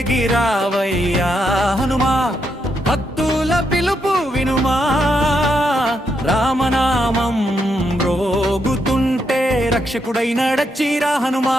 రేగిరావయ్యా హనుమా భక్తుల పిలుపు వినుమా. రామనామం రోగుతుంటే రక్షకుడై నడచీరా హనుమా.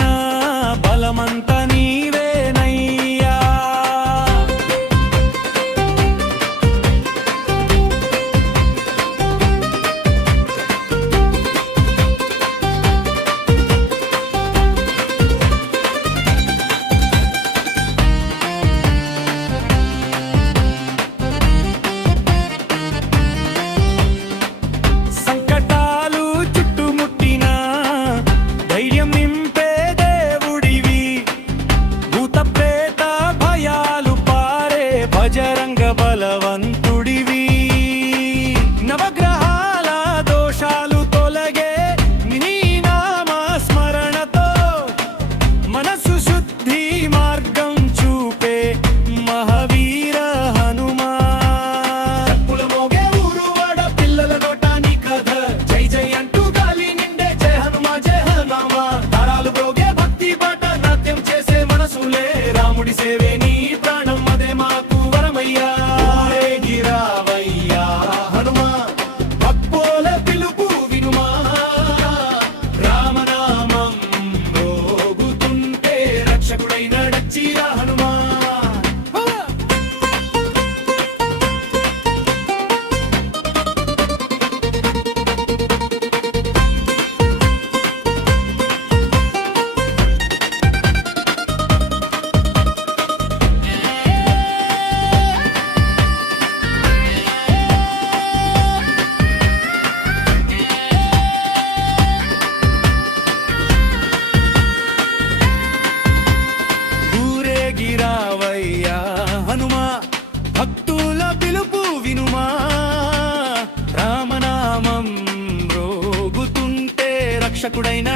రక్షకుడైన